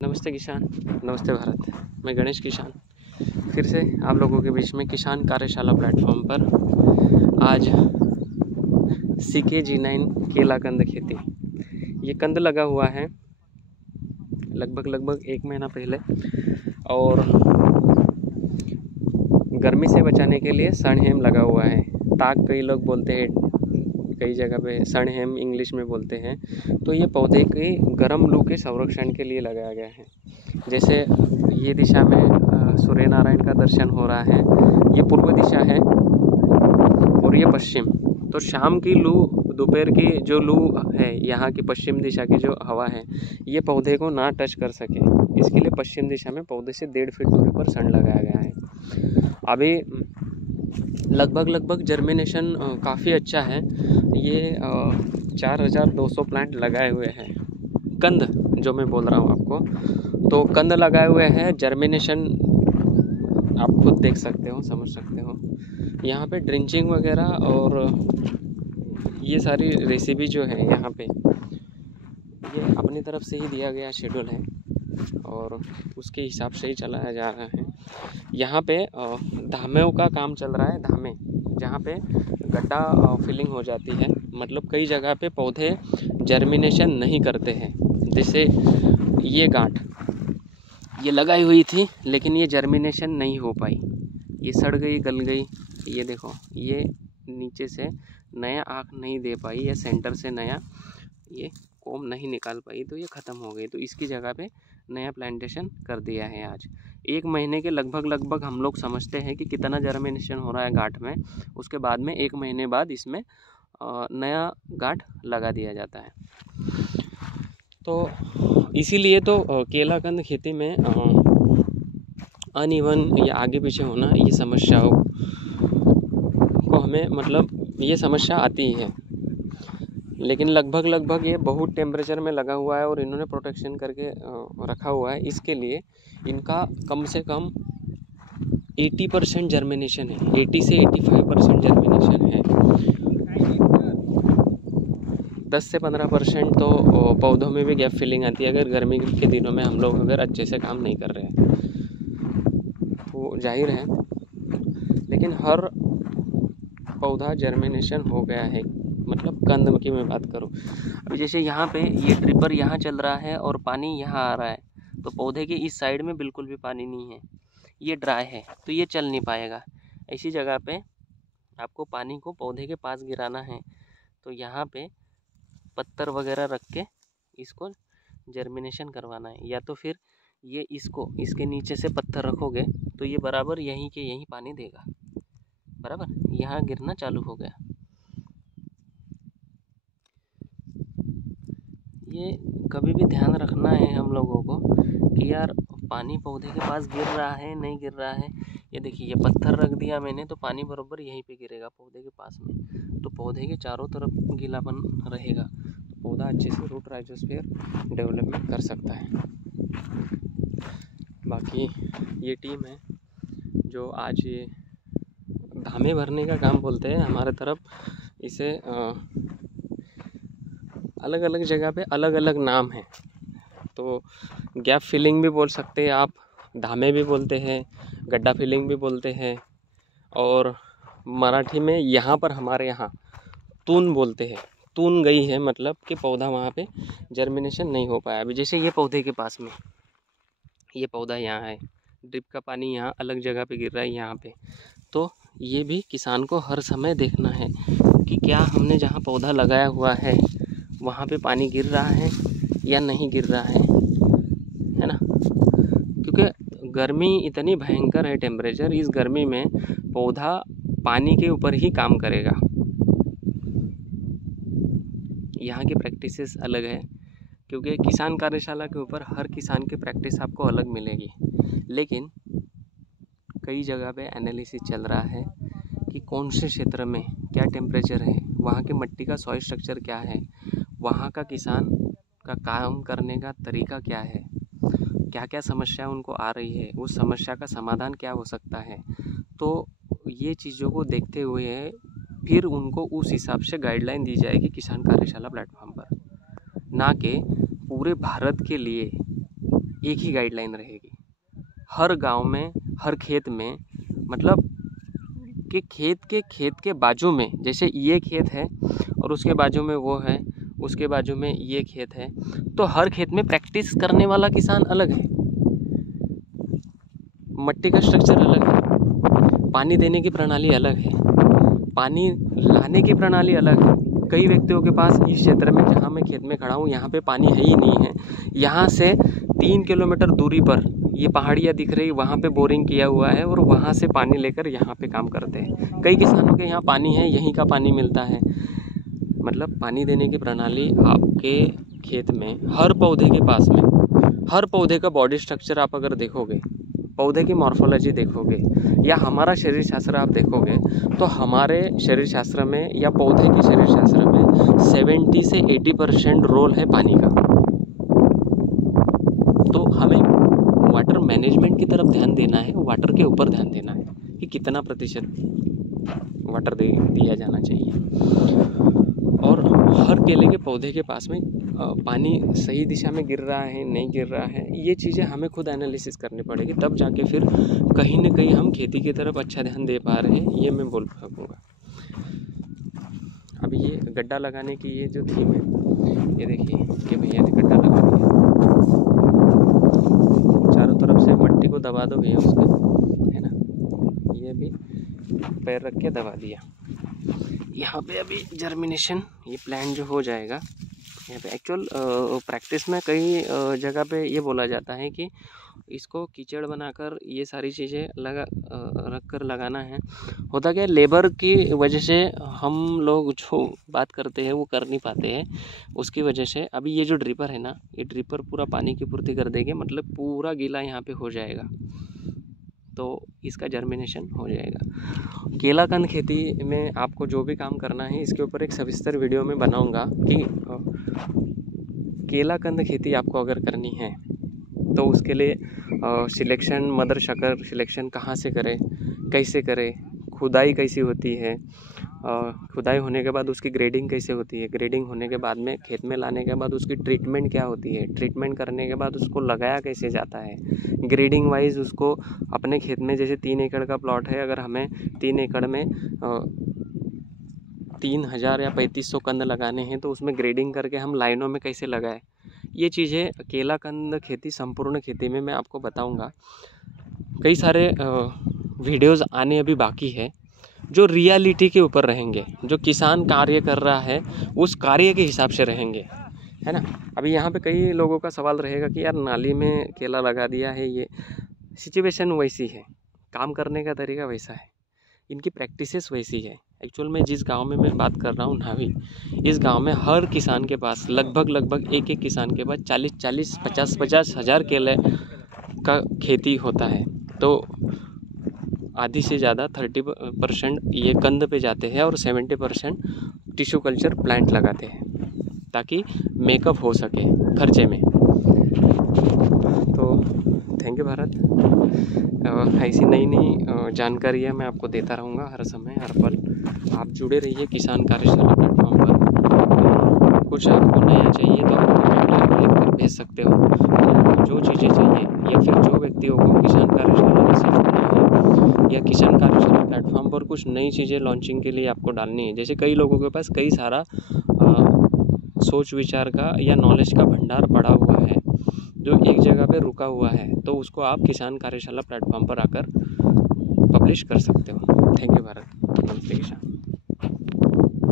नमस्ते किसान, नमस्ते भारत। मैं गणेश किसान फिर से आप लोगों के बीच में किसान कार्यशाला प्लेटफॉर्म पर आज CK-G9 केला कंद खेती। ये कंद लगा हुआ है लगभग 1 महीना पहले और गर्मी से बचाने के लिए सनहेम लगा हुआ है। ताक कई लोग बोलते हैं, कई जगह पे सनहेम इंग्लिश में बोलते हैं। तो ये पौधे के गर्म लू के संरक्षण के लिए लगाया गया है। जैसे ये दिशा में सूर्य नारायण का दर्शन हो रहा है, ये पूर्व दिशा है और ये पश्चिम। तो शाम की लू, दोपहर की जो लू है, यहाँ की पश्चिम दिशा की जो हवा है, ये पौधे को ना टच कर सके, इसके लिए पश्चिम दिशा में पौधे से 1.5 फीट दूरी पर सन लगाया गया है। अभी लगभग जर्मिनेशन काफ़ी अच्छा है। ये 4200 प्लांट लगाए हुए हैं। कंद जो मैं बोल रहा हूँ आपको, तो कंद लगाए हुए हैं। जर्मिनेशन आप खुद देख सकते हो, समझ सकते हो। यहाँ पे ड्रिंचिंग वगैरह और ये सारी रेसिपी जो है यहाँ पे, ये अपनी तरफ से ही दिया गया शेड्यूल है और उसके हिसाब से ही चलाया जा रहा है। यहाँ पे धामें का काम चल रहा है। धामें जहाँ पे गड्ढा फिलिंग हो जाती है, मतलब कई जगह पे पौधे जर्मिनेशन नहीं करते हैं। जैसे ये गांठ ये लगाई हुई थी लेकिन ये जर्मिनेशन नहीं हो पाई, ये सड़ गई, गल गई। ये देखो, ये नीचे से नया आँख नहीं दे पाई, या सेंटर से नया ये कोम नहीं निकाल पाई, तो ये ख़त्म हो गई। तो इसकी जगह पे नया प्लांटेशन कर दिया है। आज 1 महीने के लगभग हम लोग समझते हैं कि कितना जर्मिनेशन हो रहा है गांठ में। उसके बाद में 1 महीने बाद इसमें नया गांठ लगा दिया जाता है। तो इसीलिए तो केला कंद खेती में अनइवन या आगे पीछे होना, ये समस्याओं को हमें, मतलब ये समस्या आती ही है। लेकिन लगभग ये बहुत टेम्परेचर में लगा हुआ है और इन्होंने प्रोटेक्शन करके रखा हुआ है। इसके लिए इनका कम से कम 80% जर्मिनेशन है, 80 से 85% जर्मिनेशन है। 10 से 15% तो पौधों में भी गैप फिलिंग आती है अगर गर्मी के दिनों में हम लोग अगर अच्छे से काम नहीं कर रहे हैं, तो जाहिर है। लेकिन हर पौधा जर्मिनेशन हो गया है, मतलब कंद की मैं बात करूं। अभी जैसे यहाँ पे ये ड्रिपर यहाँ चल रहा है और पानी यहाँ आ रहा है, तो पौधे के इस साइड में बिल्कुल भी पानी नहीं है, ये ड्राई है, तो ये चल नहीं पाएगा। ऐसी जगह पे आपको पानी को पौधे के पास गिराना है, तो यहाँ पे पत्थर वगैरह रख के इसको जर्मिनेशन करवाना है। या तो फिर ये इसके नीचे से पत्थर रखोगे तो ये बराबर यहीं के यहीं पानी देगा, बराबर यहाँ गिरना चालू हो गया। ये कभी भी ध्यान रखना है हम लोगों को कि यार पानी पौधे के पास गिर रहा है, नहीं गिर रहा है। ये देखिए, ये पत्थर रख दिया मैंने, तो पानी बराबर यहीं पे गिरेगा पौधे के पास में, तो पौधे के चारों तरफ गीलापन रहेगा, तो पौधा अच्छे से रूट राइजोस्फीयर डेवलपमेंट कर सकता है। बाकी ये टीम है जो आज ये धामे भरने का काम बोलते हैं हमारे तरफ, इसे अलग अलग जगह पे अलग अलग नाम है। तो गैप फिलिंग भी बोल सकते हैं आप, धामे भी बोलते हैं, गड्ढा फिलिंग भी बोलते हैं, और मराठी में यहाँ पर हमारे यहाँ तून बोलते हैं। तून गई है मतलब कि पौधा वहाँ पे जर्मिनेशन नहीं हो पाया। अभी जैसे ये पौधे के पास में ये पौधा यहाँ है, ड्रिप का पानी यहाँ अलग जगह पे गिर रहा है यहाँ पे, तो ये भी किसान को हर समय देखना है कि क्या हमने जहाँ पौधा लगाया हुआ है वहाँ पे पानी गिर रहा है या नहीं गिर रहा है ना। क्योंकि गर्मी इतनी भयंकर है, टेम्परेचर, इस गर्मी में पौधा पानी के ऊपर ही काम करेगा। यहाँ की प्रैक्टिसेस अलग है, क्योंकि किसान कार्यशाला के ऊपर हर किसान की प्रैक्टिस आपको अलग मिलेगी। लेकिन कई जगह पे एनालिसिस चल रहा है कि कौन से क्षेत्र में क्या टेम्परेचर है, वहाँ की मिट्टी का सॉइल स्ट्रक्चर क्या है, वहाँ का किसान का काम करने का तरीका क्या है, क्या क्या समस्या उनको आ रही है, उस समस्या का समाधान क्या हो सकता है। तो ये चीज़ों को देखते हुए फिर उनको उस हिसाब से गाइडलाइन दी जाएगी किसान कार्यशाला प्लेटफॉर्म पर, ना कि पूरे भारत के लिए एक ही गाइडलाइन रहेगी हर गांव में, हर खेत में। मतलब कि खेत के बाजू में, जैसे ये खेत है और उसके बाजू में वो है, उसके बाजू में ये खेत है, तो हर खेत में प्रैक्टिस करने वाला किसान अलग है, मिट्टी का स्ट्रक्चर अलग है, पानी देने की प्रणाली अलग है, पानी लाने की प्रणाली अलग है। कई व्यक्तियों के पास इस क्षेत्र में, जहाँ मैं खेत में खड़ा हूँ, यहाँ पे पानी है ही नहीं है। यहाँ से 3 किलोमीटर दूरी पर ये पहाड़ियाँ दिख रही, वहाँ पे बोरिंग किया हुआ है और वहाँ से पानी लेकर यहाँ पे काम करते हैं। कई किसानों के यहाँ पानी है, यहीं का पानी मिलता है। मतलब पानी देने की प्रणाली आपके खेत में हर पौधे के पास में, हर पौधे का बॉडी स्ट्रक्चर आप अगर देखोगे, पौधे की मॉर्फोलॉजी देखोगे या हमारा शरीर शास्त्र आप देखोगे, तो हमारे शरीर शास्त्र में या पौधे के शरीर शास्त्र में 70 से 80% रोल है पानी का। तो हमें वाटर मैनेजमेंट की तरफ ध्यान देना है, वाटर के ऊपर ध्यान देना है कि कितना प्रतिशत वाटर दिया जाना चाहिए। और हर केले के पौधे के पास में पानी सही दिशा में गिर रहा है, नहीं गिर रहा है, ये चीज़ें हमें खुद एनालिसिस करनी पड़ेगी, तब जाके फिर कहीं ना कहीं हम खेती की तरफ अच्छा ध्यान दे पा रहे हैं, ये मैं बोल सकूँगा। अभी ये गड्ढा लगाने की ये जो थीम है, ये देखिए कि भैया ने गड्ढा लगा दिया, चारों तरफ से मट्टी को दबा दो भैया उसको, है ना। ये भी पैर रख के दबा दिया। यहाँ पे अभी जर्मिनेशन, ये प्लांट जो हो जाएगा यहाँ पे। एक्चुअल प्रैक्टिस में कई जगह पे ये बोला जाता है कि इसको कीचड़ बनाकर ये सारी चीज़ें रख कर लगाना है। होता क्या है, लेबर की वजह से हम लोग जो बात करते हैं वो कर नहीं पाते हैं, उसकी वजह से। अभी ये जो ड्रिपर है ना, ये ड्रिपर पूरा पानी की पूर्ति कर देंगे, मतलब पूरा गीला यहाँ पे हो जाएगा, तो इसका जर्मिनेशन हो जाएगा। केला कंद खेती में आपको जो भी काम करना है, इसके ऊपर एक सविस्तर वीडियो में बनाऊंगा कि केला कंद खेती आपको अगर करनी है तो उसके लिए सिलेक्शन, मदर शकर सिलेक्शन कहाँ से करें, कैसे करें, खुदाई कैसी होती है, खुदाई होने के बाद उसकी ग्रेडिंग कैसे होती है, ग्रेडिंग होने के बाद में खेत में लाने के बाद उसकी ट्रीटमेंट क्या होती है, ट्रीटमेंट करने के बाद उसको लगाया कैसे जाता है, ग्रेडिंग वाइज उसको अपने खेत में, जैसे 3 एकड़ का प्लॉट है, अगर हमें 3 एकड़ में 3000 या 3500 कंद लगाने हैं, तो उसमें ग्रेडिंग करके हम लाइनों में कैसे लगाए, ये चीज़ें केला कंद खेती, संपूर्ण खेती में मैं आपको बताऊंगा। कई सारे वीडियोज़ आने अभी बाकी है जो रियलिटी के ऊपर रहेंगे, जो किसान कार्य कर रहा है उस कार्य के हिसाब से रहेंगे, है ना। अभी यहाँ पे कई लोगों का सवाल रहेगा कि यार नाली में केला लगा दिया है, ये सिचुएशन वैसी है, काम करने का तरीका वैसा है, इनकी प्रैक्टिसेस वैसी है। एक्चुअल में जिस गांव में मैं बात कर रहा हूँ नावी, इस गांव में हर किसान के पास लगभग एक किसान के पास 40 50 हज़ार केले का खेती होता है। तो आधी से ज़्यादा 30% ये कंद पे जाते हैं और 70% टिश्यू कल्चर प्लांट लगाते हैं, ताकि मेकअप हो सके खर्चे में। तो थैंक यू भारत। ऐसी नई जानकारियाँ मैं आपको देता रहूँगा हर समय, हर पल। आप जुड़े रहिए किसान कार्यशाला प्लेटफॉर्म पर। कुछ आपको नया चाहिए तो आप कमेंट लिख कर भेज सकते हो, जो चीज़ें चाहिए, या फिर जो व्यक्तियों को किसान कार्यशाला से जुड़ना है या किसान कार्यशाला प्लेटफॉर्म पर कुछ नई चीज़ें लॉन्चिंग के लिए आपको डालनी है। जैसे कई लोगों के पास कई सारा सोच विचार का या नॉलेज का भंडार पड़ा हुआ है जो एक जगह पे रुका हुआ है, तो उसको आप किसान कार्यशाला प्लेटफॉर्म पर आकर पब्लिश कर सकते हो। Thank you Bharat. नमस्ते किसान।